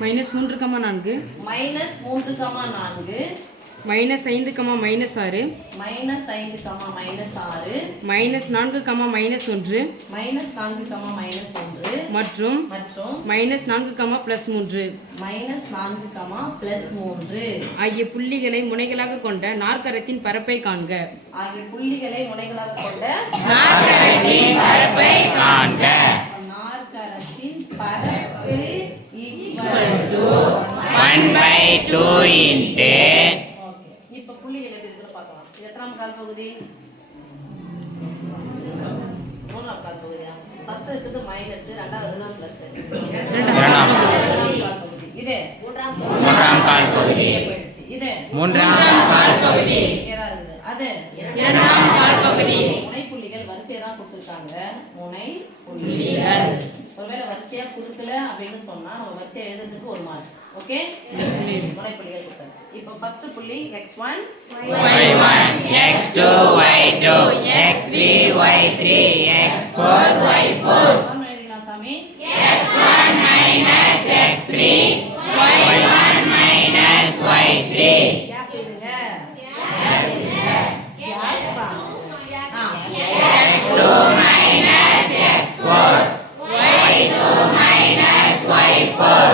Minus 3,4 minus 3,4 minus 5, minus 6 minus 5, minus 6 minus 4, minus 1 minus 4, minus 1 மற்றும் minus 4, plus 3 minus 4, plus 3 ஆகிய புள்ளிகளை முனைகளாக கொண்ட நாற்கரத்தின் பரப்பை காண்க. ஆகிய புள்ளிகளை முனைகளாக கொண்ட நாற்கரத்தின் பரப்பை காண்க. நாற்கரத்தின் பரப்பு ஈக்குவல் டு 1/2 இன்டு. இப்ப புள்ளிகள் எப்படி இருக்குன்னு பார்க்கலாம். இது எத்தனாம் கால் பகுதி? மூணாம் கால் பகுதியா? ஃபர்ஸ்ட் இருக்குது மைனஸ், ரெண்டாவது பிளஸ். இரண்டாம் கால் பகுதி. இது மூன்றாம் கால் பகுதி. இது மூன்றாம் கால் பகுதி. அது இரண்டாம் கால் பகுதி. முனை புள்ளிகள் வரிசையா தான் கொடுத்திருக்காங்க. முனை புள்ளிகள் ஒருவேளை வரிசையா கொடுக்கல அப்படின்னு சொன்னா நம்ம வரிசையா எழுதுறதுக்கு ஒரு மார்க். ஓகே, முனை புள்ளிகள் கொடுத்தாச்சு. இப்போ ஃபர்ஸ்ட் புள்ளி x1 y1 x2 y2 x3 y3 x4 y4 நம்ம எழுதலாம் சாமி. x1 minus x3 y1 minus y3 gap விடுங்க. x2 minus x4 y2 minus y4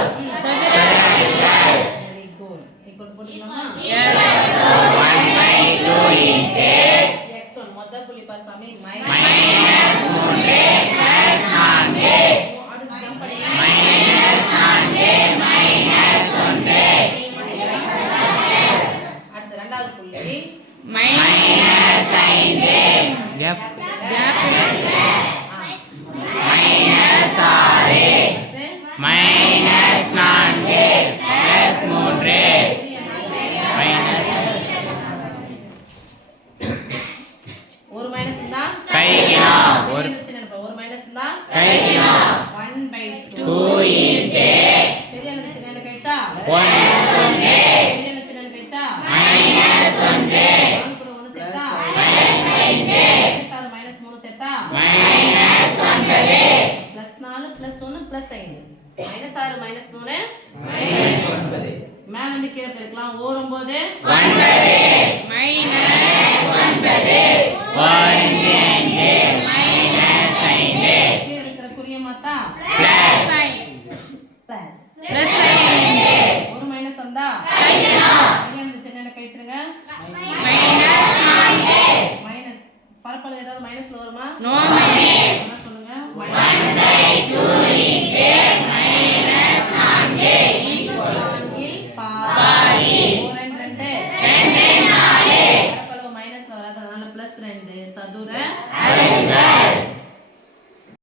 ஒரு மைனஸ் இருந்தா கைக்கலாம். ஒரு மைனஸ் இருந்தா கைக்கலாம். 1/2 இன்டு பெரிய என்ன சின்ன கழிச்சா 1 பெரிய என்ன சின்ன கழிச்சா மைனஸ் 1 கூட 1 சேர்த்தா மைனஸ் 5 மைனஸ் 3 சேர்த்தா minus 9 plus 4 plus 1 plus 5 minus 6 minus 3 minus 9 மேல இருந்து கீழே பெருக்கலாம். 9 9 மைனஸ் 9 1 மைனஸ் 5 கீழே இருக்கிற குறிய மாத்தா பிளஸ் 5 பிளஸ் பிளஸ் 5 ஒரு மைனஸ் வந்தா கைக்கலாம். இங்க இருந்து சின்ன கழிச்சிருங்க. மைனஸ் 4 மைனஸ் பரப்பளவு ஏதாவது மைனஸ்ல வருமா? No minus. என்ன சொல்லுங்க? 1/2 இன்டு மைனஸ் 4 ஈக்குவல் பாதி 2 4 பரப்பளவு மைனஸ்ல வராது, அதனால பிளஸ் 2 சதுர அலகுகள்.